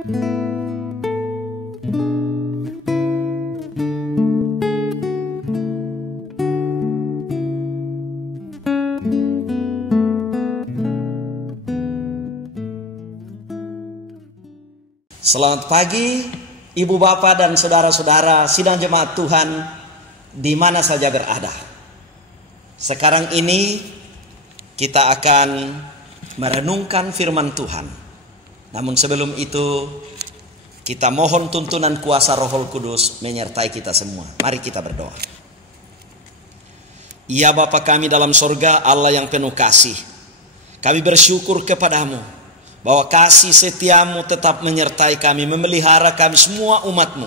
Selamat pagi, Ibu Bapak dan saudara-saudara sidang jemaat Tuhan di mana saja berada. Sekarang ini kita akan merenungkan firman Tuhan. Namun sebelum itu kita mohon tuntunan kuasa Roh Kudus menyertai kita semua. Mari kita berdoa. Ya Bapa kami dalam sorga, Allah yang penuh kasih, kami bersyukur kepadamu bahwa kasih setiamu tetap menyertai kami, memelihara kami semua umatmu,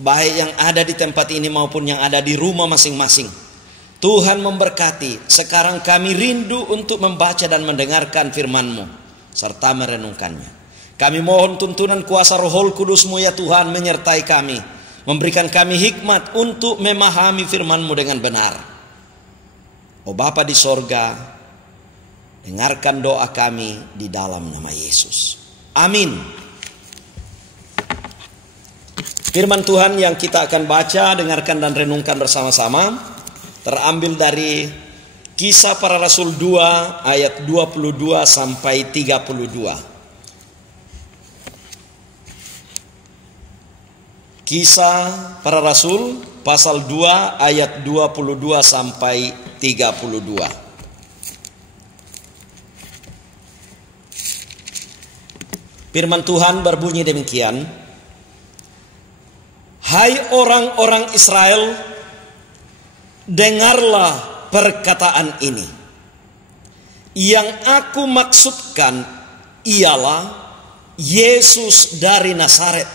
baik yang ada di tempat ini maupun yang ada di rumah masing-masing. Tuhan memberkati. Sekarang kami rindu untuk membaca dan mendengarkan firman-Mu serta merenungkannya. Kami mohon tuntunan kuasa Roh Kudus-Mu ya Tuhan menyertai kami, memberikan kami hikmat untuk memahami firman-Mu dengan benar. Oh Bapa di sorga, dengarkan doa kami di dalam nama Yesus. Amin. Firman Tuhan yang kita akan baca, dengarkan dan renungkan bersama-sama terambil dari Kisah Para Rasul 2 ayat 22 sampai 32. Kisah Para Rasul pasal 2 ayat 22 sampai 32. Firman Tuhan berbunyi demikian. Hai orang-orang Israel, dengarlah perkataan ini. Yang aku maksudkan ialah Yesus dari Nazaret,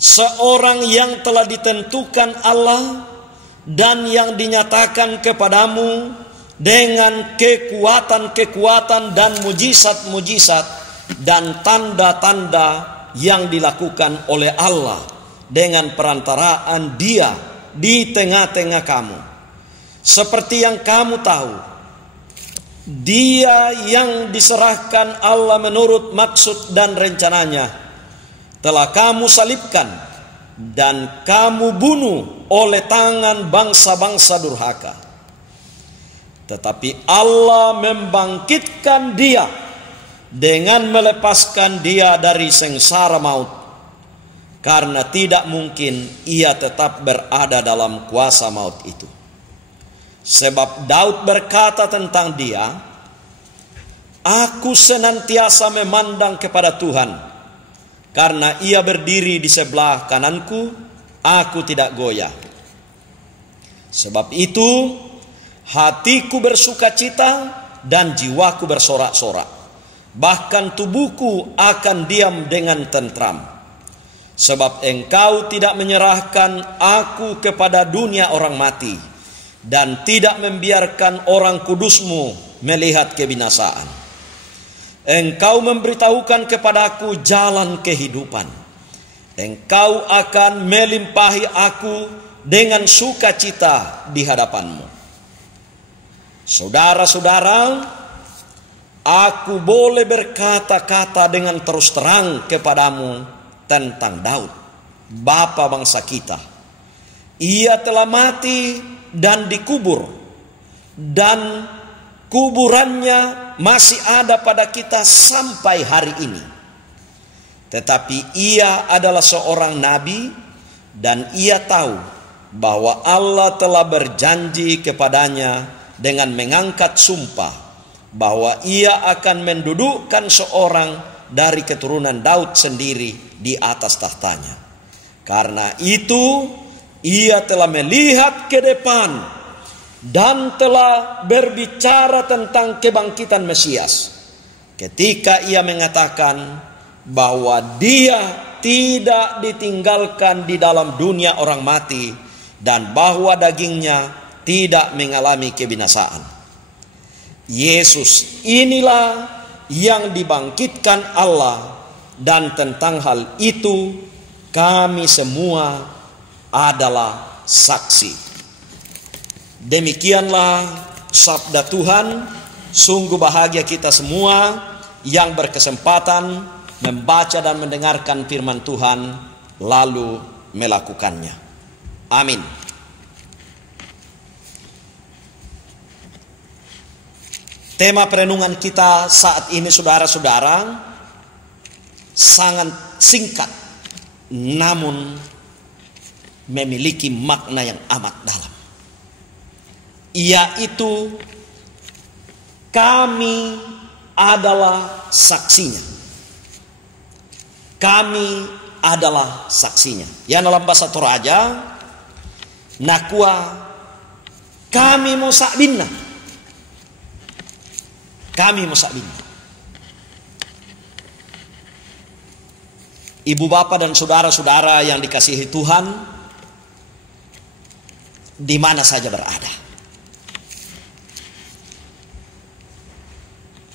seorang yang telah ditentukan Allah dan yang dinyatakan kepadamu dengan kekuatan-kekuatan dan mujizat-mujizat dan tanda-tanda yang dilakukan oleh Allah dengan perantaraan Dia di tengah-tengah kamu. Seperti yang kamu tahu, Dia yang diserahkan Allah menurut maksud dan rencananya telah kamu salibkan dan kamu bunuh oleh tangan bangsa-bangsa durhaka. Tetapi Allah membangkitkan Dia dengan melepaskan Dia dari sengsara maut, karena tidak mungkin Ia tetap berada dalam kuasa maut itu. Sebab Daud berkata tentang Dia, aku senantiasa memandang kepada Tuhan, karena Ia berdiri di sebelah kananku, aku tidak goyah. Sebab itu hatiku bersukacita dan jiwaku bersorak-sorak, bahkan tubuhku akan diam dengan tentram. Sebab Engkau tidak menyerahkan aku kepada dunia orang mati, dan tidak membiarkan orang kudus-Mu melihat kebinasaan. Engkau memberitahukan kepadaku jalan kehidupan. Engkau akan melimpahi aku dengan sukacita di hadapan-Mu. Saudara-saudara, aku boleh berkata-kata dengan terus terang kepadamu tentang Daud, bapa bangsa kita. Ia telah mati dan dikubur, dan kuburannya masih ada pada kita sampai hari ini. Tetapi ia adalah seorang nabi, dan ia tahu bahwa Allah telah berjanji kepadanya dengan mengangkat sumpah bahwa ia akan mendudukkan seorang dari keturunan Daud sendiri di atas tahtanya. Karena itu ia telah melihat ke depan dan telah berbicara tentang kebangkitan Mesias, ketika ia mengatakan bahwa Dia tidak ditinggalkan di dalam dunia orang mati, dan bahwa dagingnya tidak mengalami kebinasaan. Yesus inilah yang dibangkitkan Allah, dan tentang hal itu kami semua adalah saksi. Demikianlah sabda Tuhan. Sungguh bahagia kita semua yang berkesempatan membaca dan mendengarkan firman Tuhan, lalu melakukannya. Amin. Tema perenungan kita saat ini, saudara-saudara, sangat singkat, namun memiliki makna yang amat dalam. Yaitu, kami adalah saksinya. Kami adalah saksinya. Yang dalam bahasa Toraja, nakua kami mo sakbinna. Kami mo sakbinna. Ibu bapak dan saudara-saudara yang dikasihi Tuhan, di mana saja berada,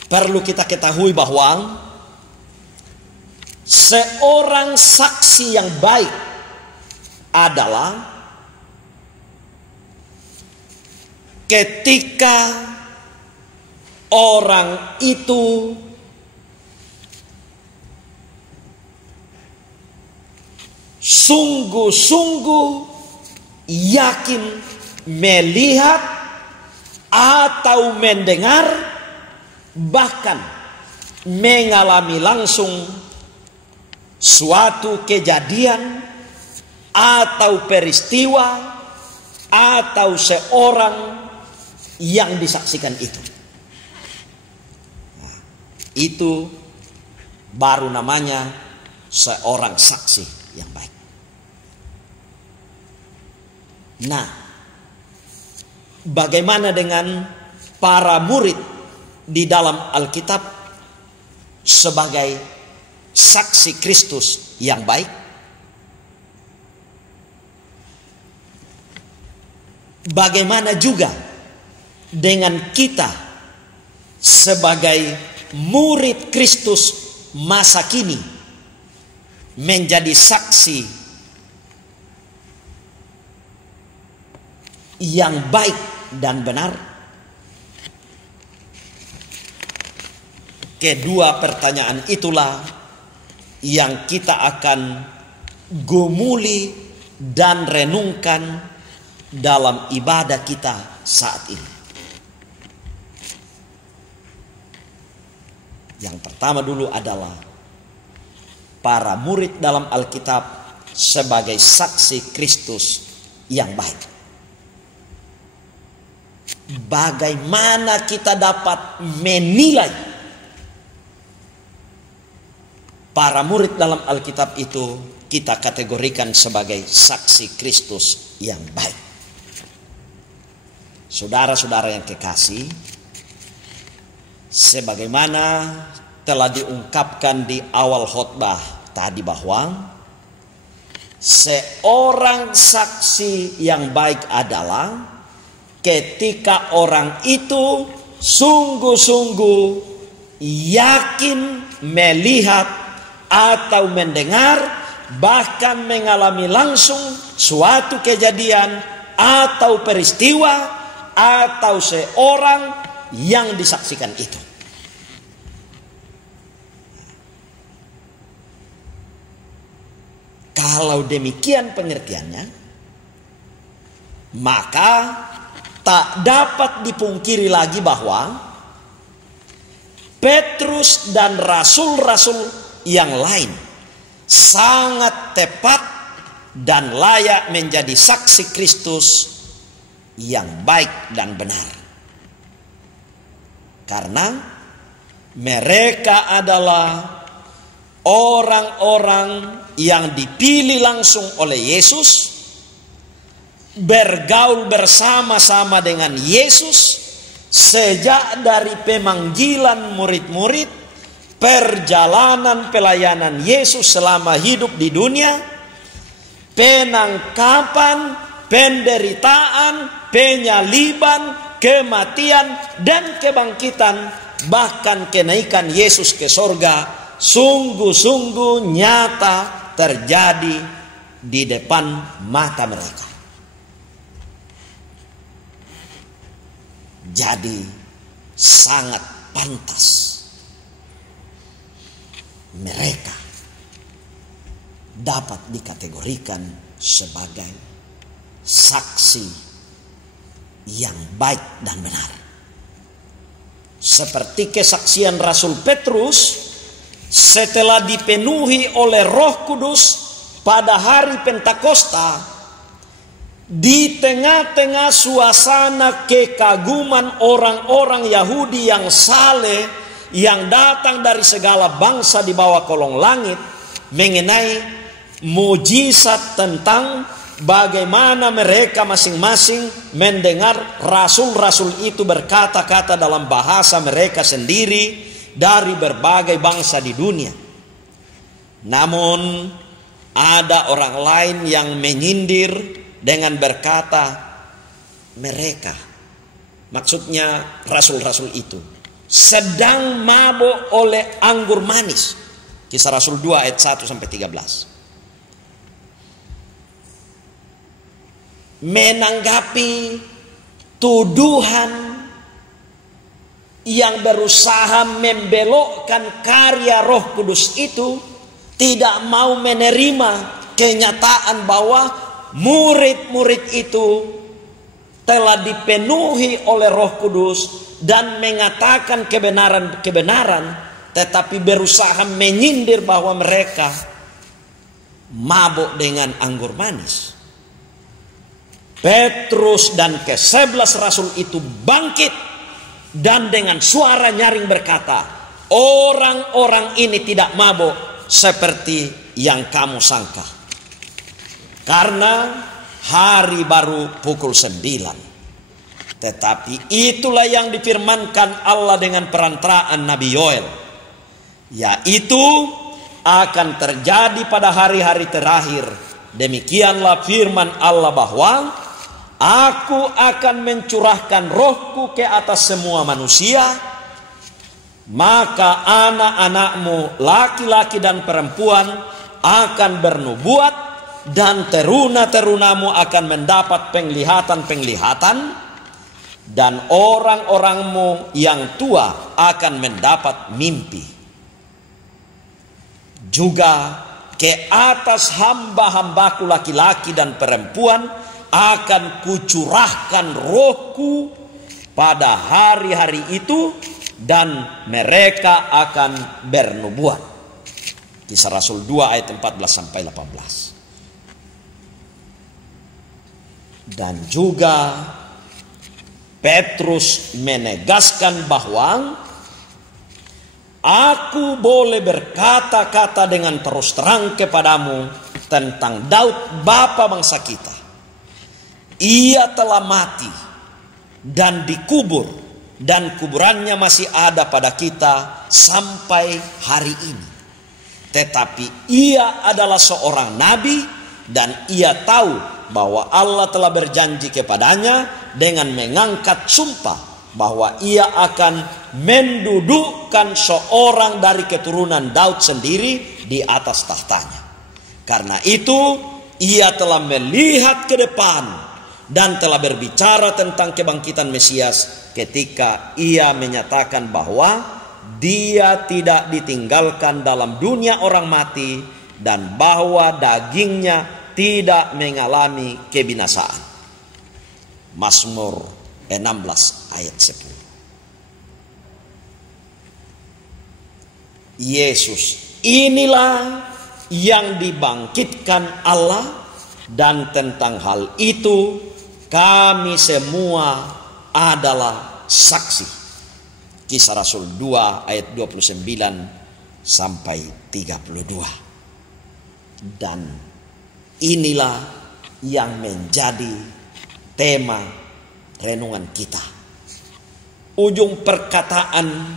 perlu kita ketahui bahwa seorang saksi yang baik adalah ketika orang itu sungguh-sungguh yakin melihat atau mendengar, bahkan mengalami langsung suatu kejadian atau peristiwa atau seorang yang disaksikan itu. Nah, itu baru namanya seorang saksi yang baik. Nah, bagaimana dengan para murid di dalam Alkitab sebagai saksi Kristus yang baik? Bagaimana juga dengan kita sebagai murid Kristus masa kini menjadi saksi yang baik dan benar? Kedua pertanyaan itulah yang kita akan gumuli dan renungkan dalam ibadah kita saat ini. Yang pertama dulu adalah para murid dalam Alkitab sebagai saksi Kristus yang baik. Bagaimana kita dapat menilai para murid dalam Alkitab itu? Kita kategorikan sebagai saksi Kristus yang baik. Saudara-saudara yang kekasih, sebagaimana telah diungkapkan di awal khotbah tadi bahwa seorang saksi yang baik adalah ketika orang itu sungguh-sungguh yakin melihat atau mendengar, bahkan mengalami langsung suatu kejadian atau peristiwa atau seorang yang disaksikan itu. Kalau demikian pengertiannya, maka tak dapat dipungkiri lagi bahwa Petrus dan rasul-rasul yang lain sangat tepat dan layak menjadi saksi Kristus yang baik dan benar. Karena mereka adalah orang-orang yang dipilih langsung oleh Yesus, bergaul bersama-sama dengan Yesus sejak dari pemanggilan murid-murid, perjalanan pelayanan Yesus selama hidup di dunia, penangkapan, penderitaan, penyaliban, kematian, dan kebangkitan, bahkan kenaikan Yesus ke sorga, sungguh-sungguh nyata terjadi di depan mata mereka. Jadi sangat pantas mereka dapat dikategorikan sebagai saksi yang baik dan benar. Seperti kesaksian Rasul Petrus setelah dipenuhi oleh Roh Kudus pada hari Pentakosta, di tengah-tengah suasana kekaguman orang-orang Yahudi yang saleh yang datang dari segala bangsa di bawah kolong langit mengenai mujizat tentang bagaimana mereka masing-masing mendengar rasul-rasul itu berkata-kata dalam bahasa mereka sendiri dari berbagai bangsa di dunia. Namun ada orang lain yang menyindir dengan berkata mereka, maksudnya rasul-rasul itu, sedang mabuk oleh anggur manis. Kisah Rasul 2 ayat 1 sampai 13. Menanggapi tuduhan yang berusaha membelokkan karya Roh Kudus itu, tidak mau menerima kenyataan bahwa murid-murid itu telah dipenuhi oleh Roh Kudus dan mengatakan kebenaran-kebenaran, tetapi berusaha menyindir bahwa mereka mabuk dengan anggur manis. Petrus dan ke-11 rasul itu bangkit dan dengan suara nyaring berkata, orang-orang ini tidak mabuk seperti yang kamu sangka. Karena hari baru pukul 9. Tetapi itulah yang difirmankan Allah dengan perantaraan Nabi Yoel, yaitu akan terjadi pada hari-hari terakhir. Demikianlah firman Allah bahwa Aku akan mencurahkan rohku ke atas semua manusia, maka anak-anakmu laki-laki dan perempuan akan bernubuat, dan teruna-terunamu akan mendapat penglihatan-penglihatan, dan orang-orangmu yang tua akan mendapat mimpi. Juga ke atas hamba-hambaku laki-laki dan perempuan akan kucurahkan rohku pada hari-hari itu, dan mereka akan bernubuat. Kisah Rasul 2 ayat 14-18. Dan juga Petrus menegaskan bahwa aku boleh berkata-kata dengan terus terang kepadamu tentang Daud bapa bangsa kita. Ia telah mati dan dikubur, dan kuburannya masih ada pada kita sampai hari ini. Tetapi ia adalah seorang nabi, dan ia tahu bahwa Allah telah berjanji kepadanya dengan mengangkat sumpah bahwa ia akan mendudukkan seorang dari keturunan Daud sendiri di atas tahtanya. Karena itu ia telah melihat ke depan dan telah berbicara tentang kebangkitan Mesias ketika ia menyatakan bahwa dia tidak ditinggalkan dalam dunia orang mati, dan bahwa dagingnya tidak mengalami kebinasaan. Mazmur 16 ayat 10. Yesus inilah yang dibangkitkan Allah, dan tentang hal itu kami semua adalah saksi. Kisah Rasul 2 ayat 29 sampai 32. Dan inilah yang menjadi tema renungan kita. Ujung perkataan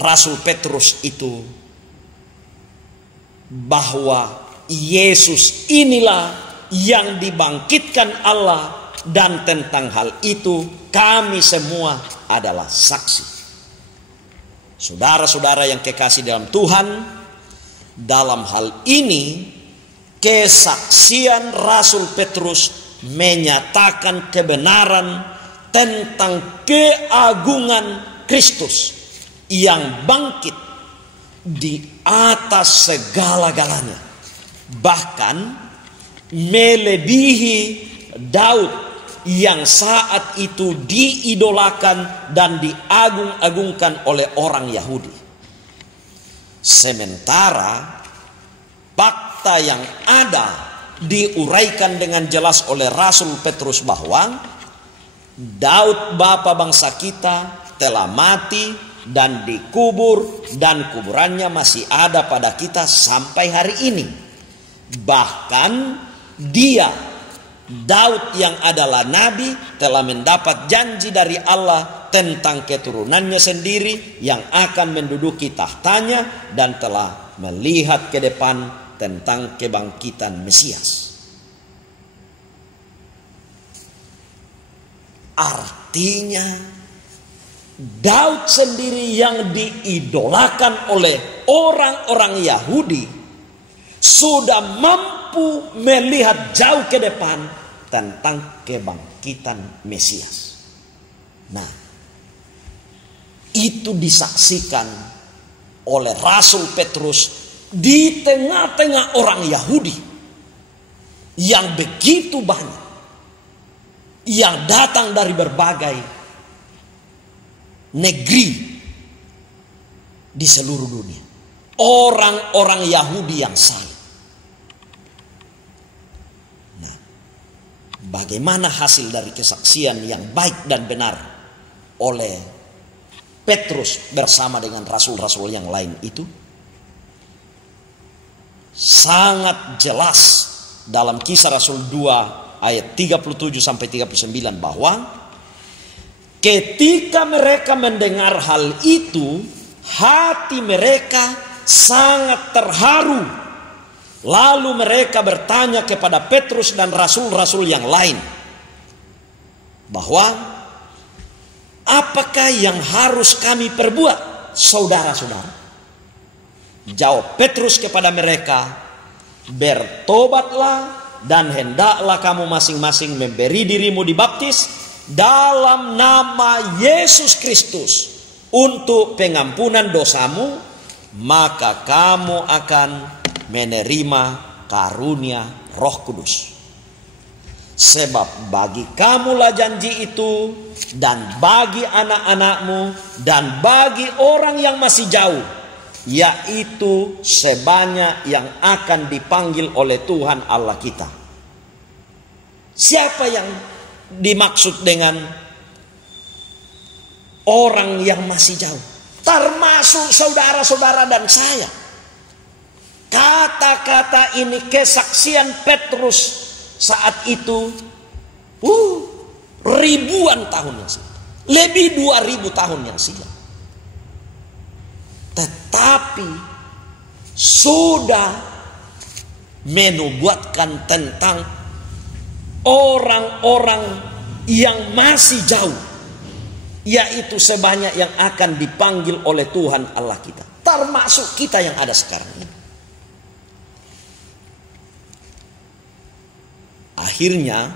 Rasul Petrus itu bahwa Yesus inilah yang dibangkitkan Allah, dan tentang hal itu kami semua adalah saksi. Saudara-saudara yang kekasih dalam Tuhan, dalam hal ini kesaksian Rasul Petrus menyatakan kebenaran tentang keagungan Kristus yang bangkit di atas segala-galanya, bahkan melebihi Daud yang saat itu diidolakan dan diagung-agungkan oleh orang Yahudi. Sementara fakta yang ada diuraikan dengan jelas oleh Rasul Petrus bahwa Daud bapa bangsa kita telah mati dan dikubur, dan kuburannya masih ada pada kita sampai hari ini. Bahkan dia, Daud yang adalah nabi, telah mendapat janji dari Allah tentang keturunannya sendiri yang akan menduduki tahtanya, dan telah melihat ke depan tentang kebangkitan Mesias. Artinya Daud sendiri yang diidolakan oleh orang-orang Yahudi sudah mampu melihat jauh ke depan tentang kebangkitan Mesias. Nah, itu disaksikan oleh Rasul Petrus di tengah-tengah orang Yahudi yang begitu banyak, yang datang dari berbagai negeri di seluruh dunia. Orang-orang Yahudi yang saleh. Nah, bagaimana hasil dari kesaksian yang baik dan benar oleh Petrus bersama dengan rasul-rasul yang lain itu? Sangat jelas dalam Kisah Rasul 2 ayat 37 sampai 39 bahwa ketika mereka mendengar hal itu, hati mereka sangat terharu. Lalu mereka bertanya kepada Petrus dan rasul-rasul yang lain bahwa apakah yang harus kami perbuat, saudara-saudara? Jawab Petrus kepada mereka, bertobatlah dan hendaklah kamu masing-masing memberi dirimu dibaptis dalam nama Yesus Kristus untuk pengampunan dosamu, maka kamu akan menerima karunia Roh Kudus. Sebab bagi kamulah janji itu, dan bagi anak-anakmu, dan bagi orang yang masih jauh, yaitu sebanyak yang akan dipanggil oleh Tuhan Allah kita. Siapa yang dimaksud dengan orang yang masih jauh? Termasuk saudara-saudara dan saya. Kata-kata ini kesaksian Petrus saat itu ribuan tahun yang silam, lebih 2000 tahun yang silam. Tetapi sudah menubuatkan tentang orang-orang yang masih jauh, yaitu sebanyak yang akan dipanggil oleh Tuhan Allah kita, termasuk kita yang ada sekarang ini. Akhirnya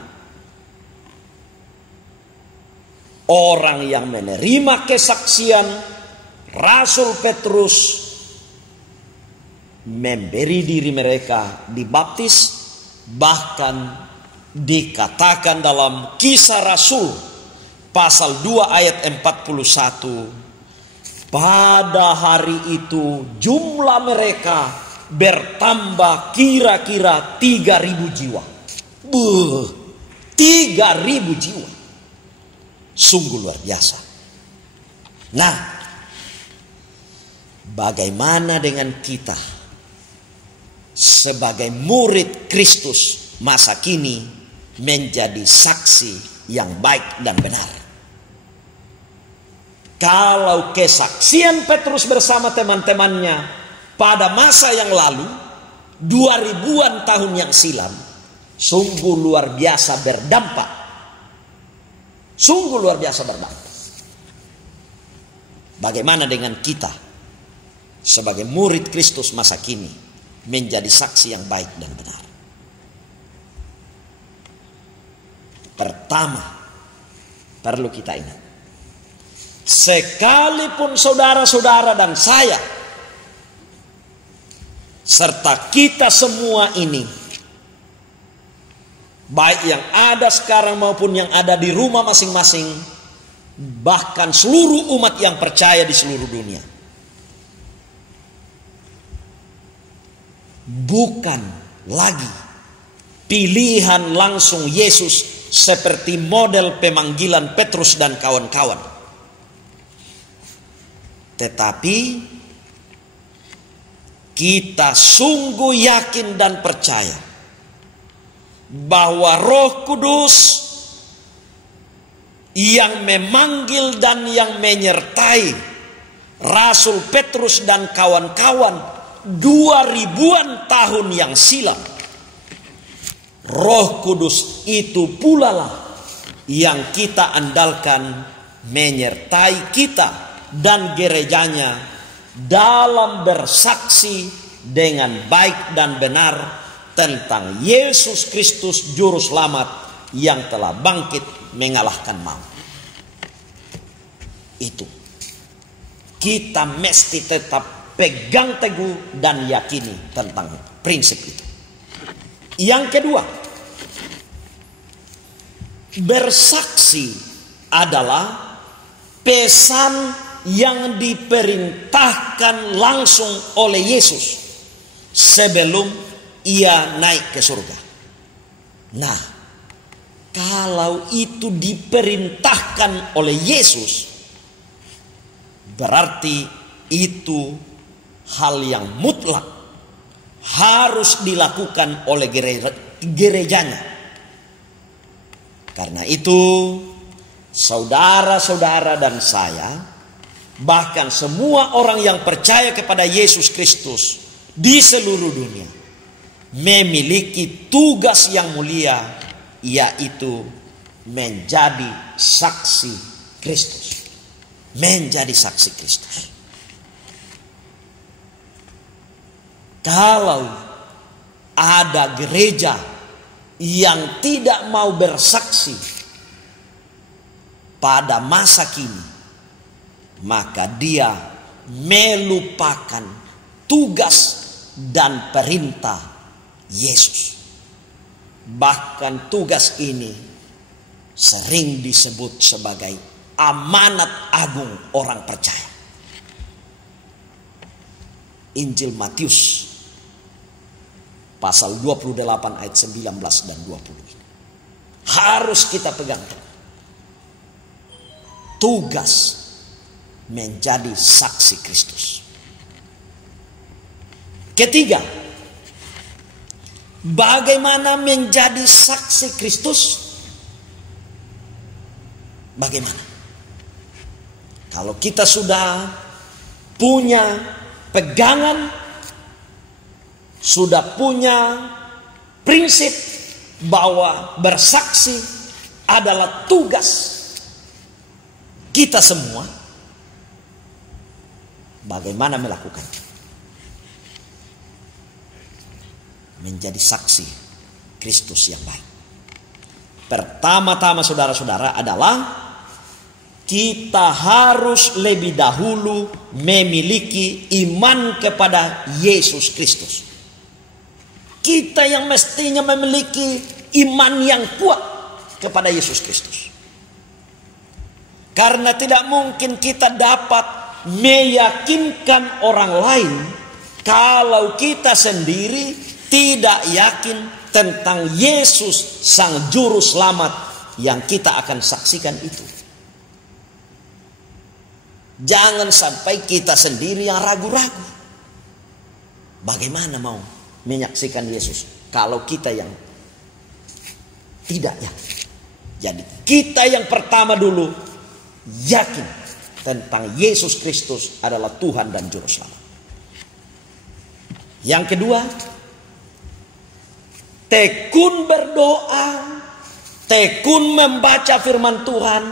orang yang menerima kesaksian Rasul Petrus memberi diri mereka dibaptis, bahkan dikatakan dalam Kisah Rasul pasal 2 ayat 41, pada hari itu jumlah mereka bertambah kira-kira 3.000 jiwa. 3.000 jiwa. Sungguh luar biasa. Nah, bagaimana dengan kita sebagai murid Kristus masa kini menjadi saksi yang baik dan benar? Kalau kesaksian Petrus bersama teman-temannya pada masa yang lalu 2000-an tahun yang silam sungguh luar biasa berdampak. Sungguh luar biasa berdampak. Bagaimana dengan kita sebagai murid Kristus masa kini menjadi saksi yang baik dan benar? Pertama, perlu kita ingat, sekalipun saudara-saudara dan saya serta kita semua ini, baik yang ada sekarang maupun yang ada di rumah masing-masing, bahkan seluruh umat yang percaya di seluruh dunia, bukan lagi pilihan langsung Yesus seperti model pemanggilan Petrus dan kawan-kawan, tetapi kita sungguh yakin dan percaya bahwa Roh Kudus yang memanggil dan yang menyertai Rasul Petrus dan kawan-kawan 2000-an tahun yang silam, Roh Kudus itu pula lah yang kita andalkan menyertai kita dan gerejanya dalam bersaksi dengan baik dan benar tentang Yesus Kristus Juru Selamat yang telah bangkit mengalahkan maut. Itu kita mesti tetap pegang teguh dan yakini tentang prinsip itu. Yang kedua, bersaksi adalah pesan yang diperintahkan langsung oleh Yesus sebelum ia naik ke surga. Nah, kalau itu diperintahkan oleh Yesus, berarti itu hal yang mutlak harus dilakukan oleh gerejanya. Karena itu, saudara-saudara dan saya, bahkan semua orang yang percaya kepada Yesus Kristus di seluruh dunia, memiliki tugas yang mulia, yaitu menjadi saksi Kristus. Menjadi saksi Kristus. Kalau ada gereja yang tidak mau bersaksi pada masa kini, maka dia melupakan tugas dan perintah Yesus. Bahkan tugas ini sering disebut sebagai amanat agung orang percaya. Injil Matius pasal 28 ayat 19 dan 20 ini harus kita pegang. Tugas menjadi saksi Kristus. Ketiga, bagaimana menjadi saksi Kristus? Bagaimana? Kalau kita sudah punya pegangan, sudah punya prinsip bahwa bersaksi adalah tugas kita semua, bagaimana melakukannya? Menjadi saksi Kristus yang baik. Pertama-tama saudara-saudara adalah kita harus lebih dahulu memiliki iman kepada Yesus Kristus. Kita yang mestinya memiliki iman yang kuat kepada Yesus Kristus. Karena tidak mungkin kita dapat meyakinkan orang lain kalau kita sendiri tidak yakin tentang Yesus Sang Juru Selamat yang kita akan saksikan itu. Jangan sampai kita sendiri yang ragu-ragu. Bagaimana mau menyaksikan Yesus kalau kita yang tidak yakin? Jadi kita yang pertama dulu yakin tentang Yesus Kristus adalah Tuhan dan Juru Selamat. Yang kedua, tekun berdoa, tekun membaca firman Tuhan,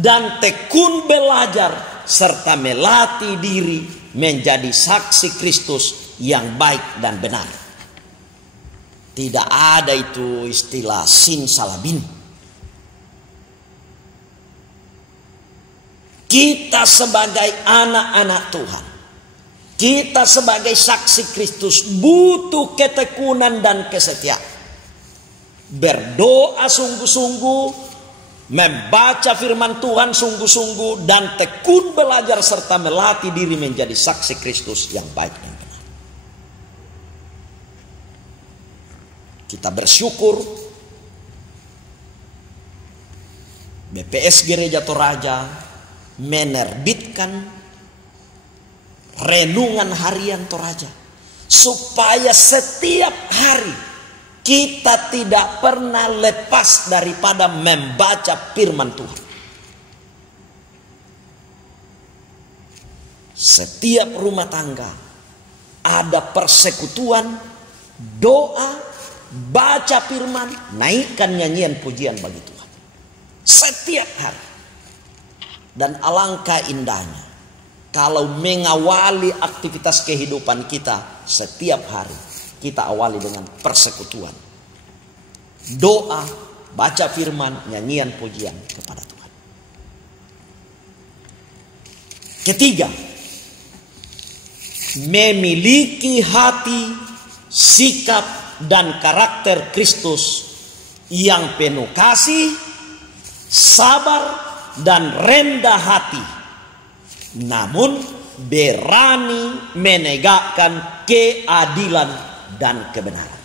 dan tekun belajar serta melatih diri menjadi saksi Kristus yang baik dan benar. Tidak ada itu istilah simsalabim. kita sebagai anak-anak Tuhan, kita sebagai saksi Kristus butuh ketekunan dan kesetiaan. Berdoa sungguh-sungguh, membaca firman Tuhan sungguh-sungguh, dan tekun belajar serta melatih diri menjadi saksi Kristus yang baik dan benar. Kita bersyukur BPS Gereja Toraja menerbitkan renungan harian Toraja, supaya setiap hari kita tidak pernah lepas daripada membaca firman Tuhan. Setiap rumah tangga ada persekutuan, doa, baca firman, naikkan nyanyian pujian bagi Tuhan. Setiap hari. Dan alangkah indahnya kalau mengawali aktivitas kehidupan kita setiap hari, kita awali dengan persekutuan, doa, baca firman, nyanyian pujian kepada Tuhan. Ketiga, memiliki hati, sikap, dan karakter Kristus yang penuh kasih, sabar, dan rendah hati, namun berani menegakkan keadilan dan kebenaran.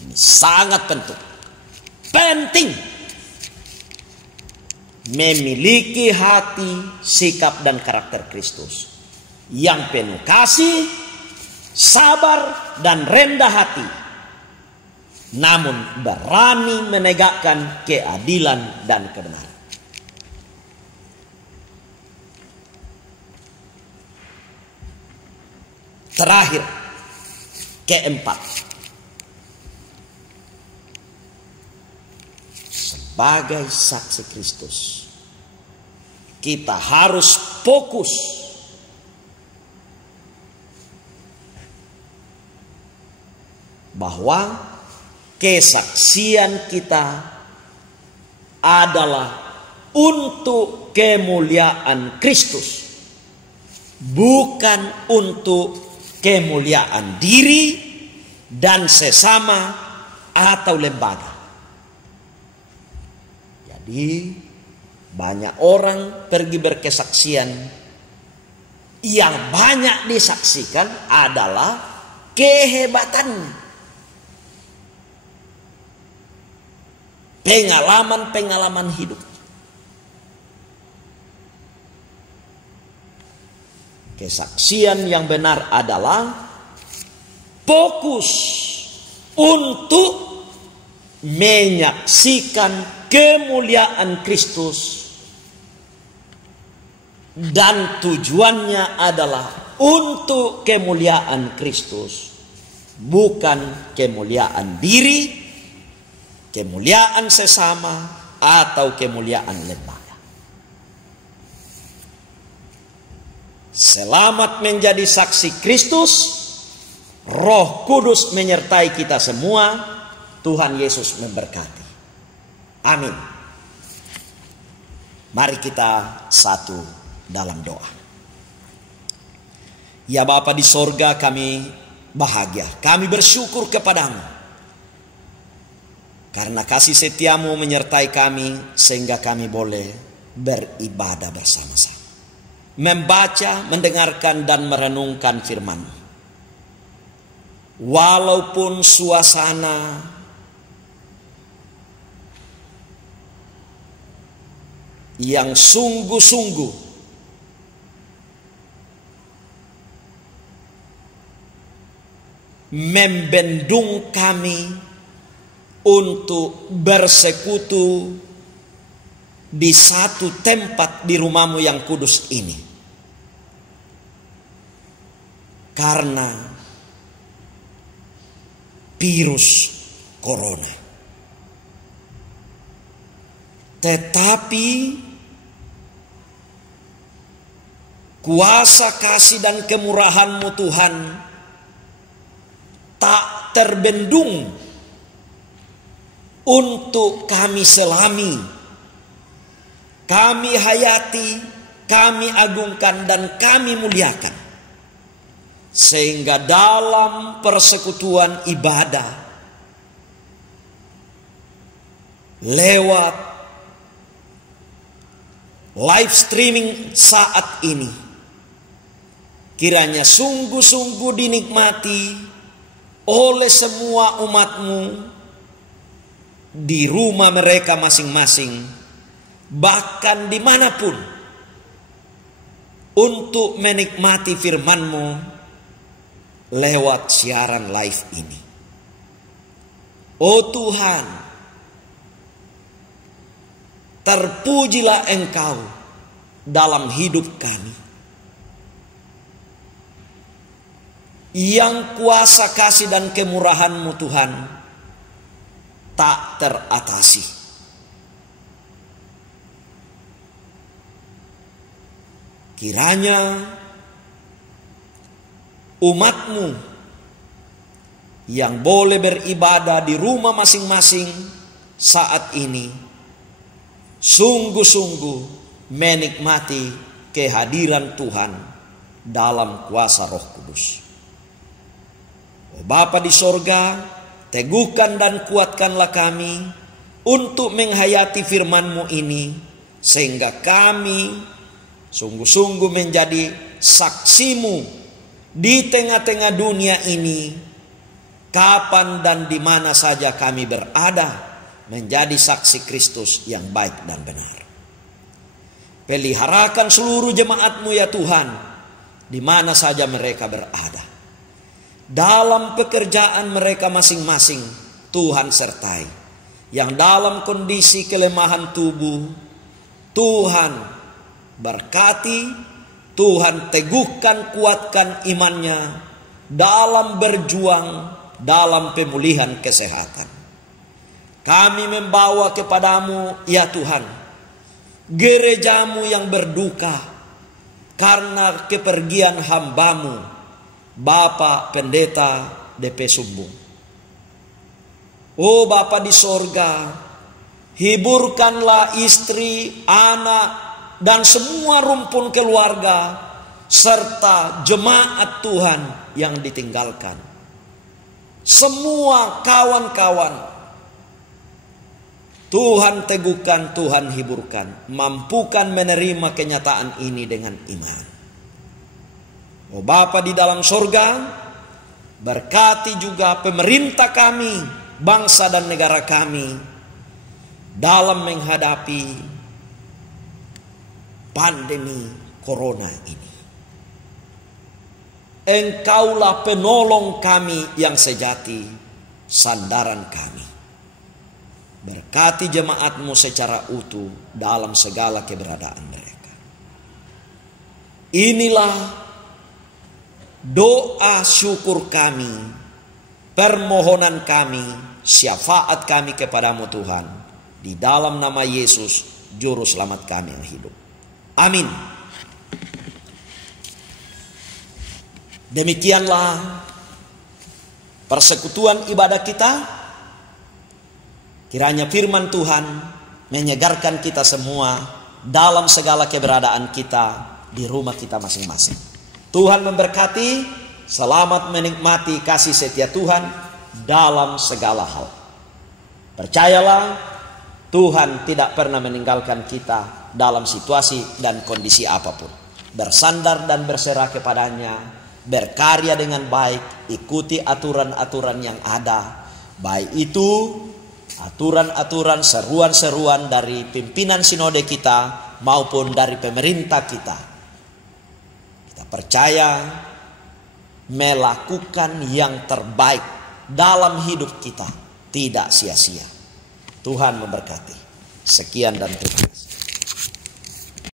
Ini sangat penting. Memiliki hati, sikap, dan karakter Kristus yang penuh kasih, sabar, dan rendah hati, namun berani menegakkan keadilan dan kebenaran. Terakhir, keempat, sebagai saksi Kristus, kita harus fokus bahwa kesaksian kita adalah untuk kemuliaan Kristus, bukan untuk kemuliaan diri dan sesama atau lembaga. Jadi banyak orang pergi berkesaksian, yang banyak disaksikan adalah kehebatannya, pengalaman-pengalaman hidup. Kesaksian yang benar adalah fokus untuk menyaksikan kemuliaan Kristus, dan tujuannya adalah untuk kemuliaan Kristus, bukan kemuliaan diri, kemuliaan sesama, atau kemuliaan lembaga. Selamat menjadi saksi Kristus. Roh Kudus menyertai kita semua. Tuhan Yesus memberkati. Amin. Mari kita satu dalam doa. Ya Bapa di sorga, kami bahagia, kami bersyukur kepadamu karena kasih setiamu menyertai kami, sehingga kami boleh beribadah bersama-sama, membaca, mendengarkan, dan merenungkan firman-Mu. Walaupun suasana yang sungguh-sungguh membendung kami untuk bersekutu di satu tempat di rumah-Mu yang kudus ini, karena virus corona. Tetapi kuasa kasih dan kemurahan-Mu Tuhan tak terbendung untuk kami selami, kami hayati, kami agungkan dan kami muliakan. Sehingga dalam persekutuan ibadah, lewat live streaming saat ini, kiranya sungguh-sungguh dinikmati oleh semua umatmu di rumah mereka masing-masing, bahkan dimanapun, untuk menikmati firman-Mu lewat siaran live ini. Oh Tuhan, terpujilah Engkau dalam hidup kami, yang kuasa kasih dan kemurahan-Mu Tuhan tak teratasi. Kiranya umat-Mu yang boleh beribadah di rumah masing-masing saat ini sungguh-sungguh menikmati kehadiran Tuhan dalam kuasa Roh Kudus. Oh Bapa di sorga, teguhkan dan kuatkanlah kami untuk menghayati firman-Mu ini, sehingga kami sungguh-sungguh menjadi saksi-Mu di tengah-tengah dunia ini, kapan dan di mana saja kami berada, menjadi saksi Kristus yang baik dan benar. Peliharakan seluruh jemaat-Mu ya Tuhan, di mana saja mereka berada. Dalam pekerjaan mereka masing-masing, Tuhan sertai. Yang dalam kondisi kelemahan tubuh, Tuhan berkati, Tuhan teguhkan, kuatkan imannya dalam berjuang, dalam pemulihan kesehatan. Kami membawa kepadamu ya Tuhan, gereja-Mu yang berduka karena kepergian hamba-Mu, Bapak Pendeta DP Sumbung. Oh Bapa di sorga, hiburkanlah istri, anak, dan semua rumpun keluarga, serta jemaat Tuhan yang ditinggalkan. Semua kawan-kawan, Tuhan teguhkan, Tuhan hiburkan. Mampukan menerima kenyataan ini dengan iman. Oh Bapa di dalam sorga, berkati juga pemerintah kami, bangsa dan negara kami, dalam menghadapi pandemi corona ini. Engkaulah penolong kami yang sejati, sandaran kami. Berkati jemaat-Mu secara utuh dalam segala keberadaan mereka. Inilah doa syukur kami, permohonan kami, syafaat kami kepadamu Tuhan, di dalam nama Yesus, Juru Selamat kami yang hidup. Amin. Demikianlah persekutuan ibadah kita. Kiranya firman Tuhan menyegarkan kita semua dalam segala keberadaan kita di rumah kita masing-masing. Tuhan memberkati, selamat menikmati kasih setia Tuhan dalam segala hal. Percayalah, Tuhan tidak pernah meninggalkan kita dalam situasi dan kondisi apapun. Bersandar dan berserah kepadanya, berkarya dengan baik, ikuti aturan-aturan yang ada, baik itu aturan-aturan, seruan-seruan dari pimpinan sinode kita maupun dari pemerintah kita. Kita percaya melakukan yang terbaik dalam hidup kita, tidak sia-sia. Tuhan memberkati. Sekian dan terima kasih.